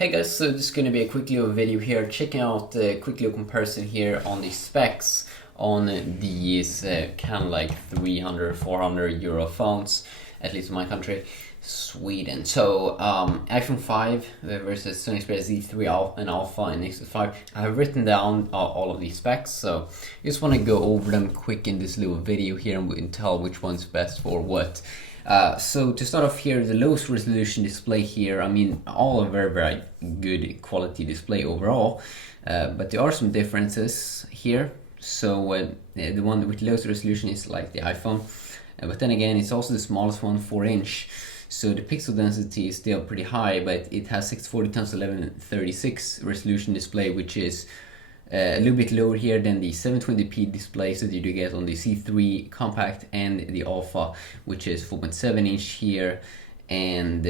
Hey guys, so this is going to be a quick little video here, checking out a quick little comparison here on the specs on these kind of like 300, 400 euro phones, at least in my country, Sweden. So iPhone 5 versus Sony Xperia Z3 and Alpha and Nexus 5. I have written down all of these specs, so I just want to go over them quick in this little video here and tell which one's best for what. So to start off here, the lowest resolution display here, I mean, all are very good quality display overall, but there are some differences here. So the one with lowest resolution is like the iPhone, but then again, it's also the smallest one, 4-inch. So the pixel density is still pretty high, but it has 640 x 1136 resolution display, which is a little bit lower here than the 720p displays that you do get on the C3 Compact and the Alpha, which is 4.7 inch here, and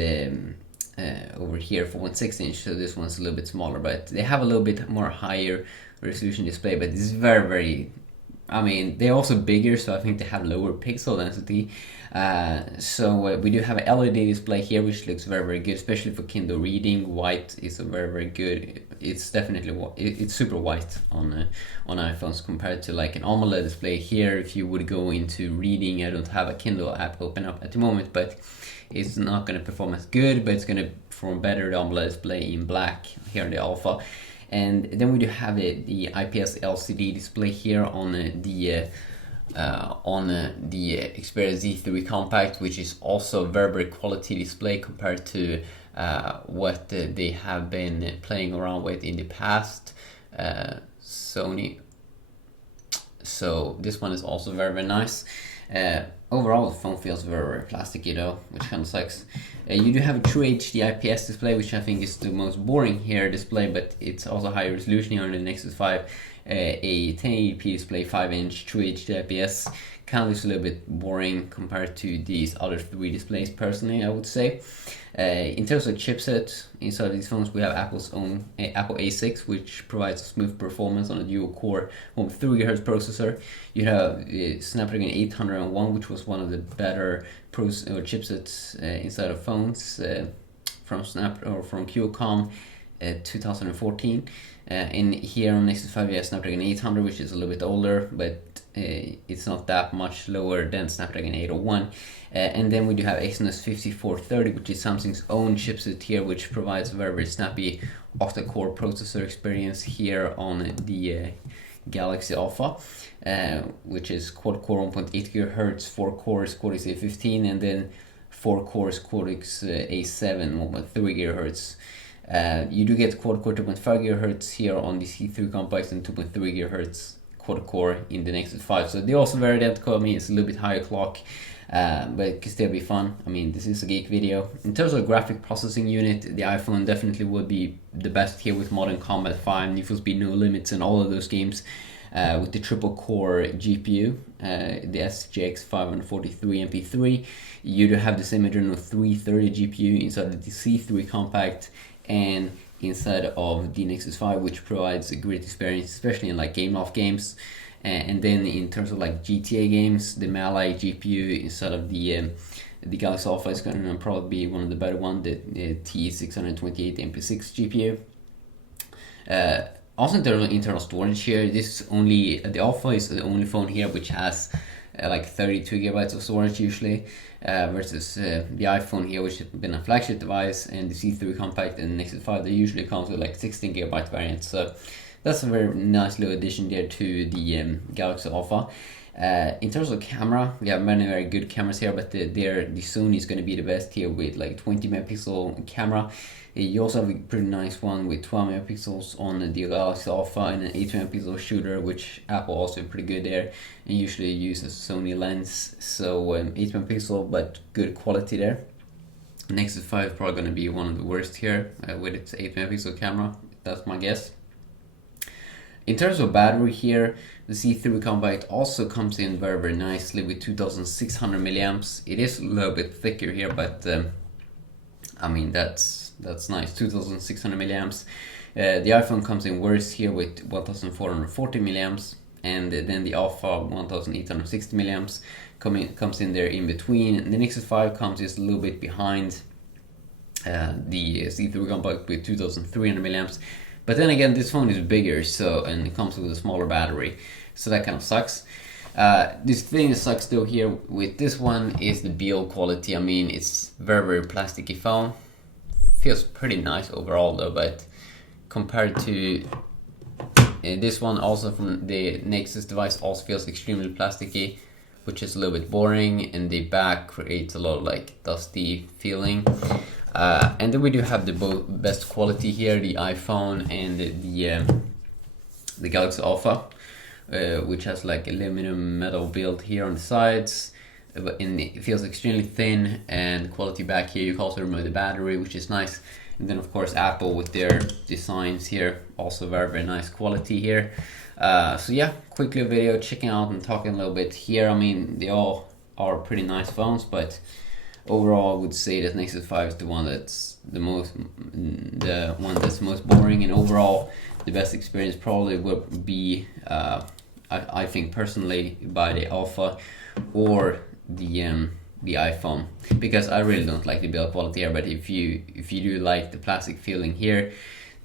over here 4.6 inch, so this one's a little bit smaller, but they have a little bit more higher resolution display, but it's very, I mean, they're also bigger, so I think they have lower pixel density. So we do have an LED display here, which looks very good, especially for Kindle reading. White is a very good. It's definitely it's super white on iPhones compared to like an AMOLED display here. If you would go into reading, I don't have a Kindle app open up at the moment, but it's not going to perform as good, but it's going to perform better the AMOLED display in black here in the Alpha. And then we do have the IPS LCD display here on the Xperia Z3 Compact, which is also very quality display compared to what they have been playing around with in the past, Sony. So this one is also very nice. Overall, the phone feels very plasticky though, which kind of sucks. You do have a True HD IPS display, which I think is the most boring here display, but it's also high resolution here on the Nexus 5. A 1080p display, 5-inch True HD IPS, kind of looks a little bit boring compared to these other three displays, personally, I would say. In terms of chipset, inside of these phones we have Apple's own Apple A6, which provides smooth performance on a dual-core 1.3 GHz processor. You have Snapdragon 801, which was one of the better chipsets inside of phones from Qualcomm 2014. And here on Nexus 5 we have Snapdragon 800, which is a little bit older, but it's not that much lower than Snapdragon 801. And then we do have Exynos 5430, which is Samsung's own chipset here, which provides a very snappy octa-core processor experience here on the Galaxy Alpha, which is quad-core 1.8 GHz, 4 cores Cortex A15, and then 4 cores Cortex A7 1.3 GHz. You do get quad-core 2.5 GHz here on the C3 Compact and 2.3 GHz quad-core in the Nexus 5. So they're also very identical. I mean, it's a little bit higher clock, but it can still be fun. I mean, this is a geek video. In terms of graphic processing unit, the iPhone definitely would be the best here with Modern Combat 5, Need for Speed No Limits, and all of those games. With the triple-core GPU, the SGX 543 MP3. You do have the same Adreno 330 GPU inside the C3 Compact and inside of the Nexus 5, which provides a great experience, especially in like game-off games. And then in terms of like GTA games, the Mali GPU inside of the Galaxy Alpha is going to probably be one of the better ones, the T628 MP6 GPU. Also in terms of internal storage here, this is only, the Alpha is the only phone here which has like 32 gigabytes of storage usually, versus the iPhone here, which has been a flagship device, and the C3 Compact and Nexus 5, they usually comes with like 16 gigabyte variants. So that's a very nice little addition there to the Galaxy Alpha. In terms of camera, we have many very good cameras here, but the Sony is going to be the best here with like 20 megapixel camera. You also have a pretty nice one with 12 megapixels on the Galaxy Alpha, and an 8 megapixel shooter, which Apple also pretty good there, and usually uses Sony lens. So 8 megapixel, but good quality there. Nexus 5 is probably going to be one of the worst here with its 8 megapixel camera. That's my guess. In terms of battery here, the C3 Compact also comes in very nicely with 2600 milliamps. It is a little bit thicker here, but I mean that's nice, 2600 milliamps. The iPhone comes in worse here with 1440 milliamps, and then the Alpha 1860 milliamps comes in there in between. The Nexus 5 comes just a little bit behind the see-through compact with 2300 milliamps. But then again, this phone is bigger, so, and it comes with a smaller battery, so that kind of sucks. This thing that sucks though here with this one is the build quality. I mean, it's very plasticky phone. Feels pretty nice overall though, but compared to this one, also from the Nexus device, also feels extremely plasticky, which is a little bit boring, and the back creates a lot of like dusty feeling. And then we do have the best quality here, the iPhone and the Galaxy Alpha, which has like aluminum metal build here on the sides, and it feels extremely thin, and quality back here. You can also remove the battery, which is nice. And then of course Apple with their designs here, also very nice quality here. So yeah, quick little video checking out and talking a little bit here. I mean, they all are pretty nice phones, but overall I would say that Nexus 5 is the one that's the most boring, and overall the best experience probably would be I think personally by the Alpha or the iPhone, because I really don't like the build quality here. But if you do like the plastic feeling here,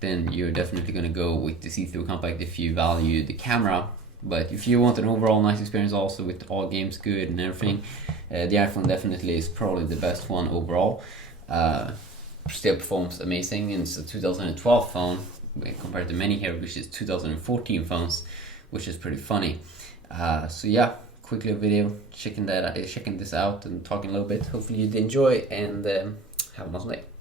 then you're definitely gonna go with the see-through compact if you value the camera. But if you want an overall nice experience also with all games good and everything, the iPhone definitely is probably the best one overall. Still performs amazing, and it's a 2012 phone compared to many here, which is 2014 phones, which is pretty funny. So yeah, quick little video checking this out and talking a little bit. Hopefully you did enjoy, and have a nice day.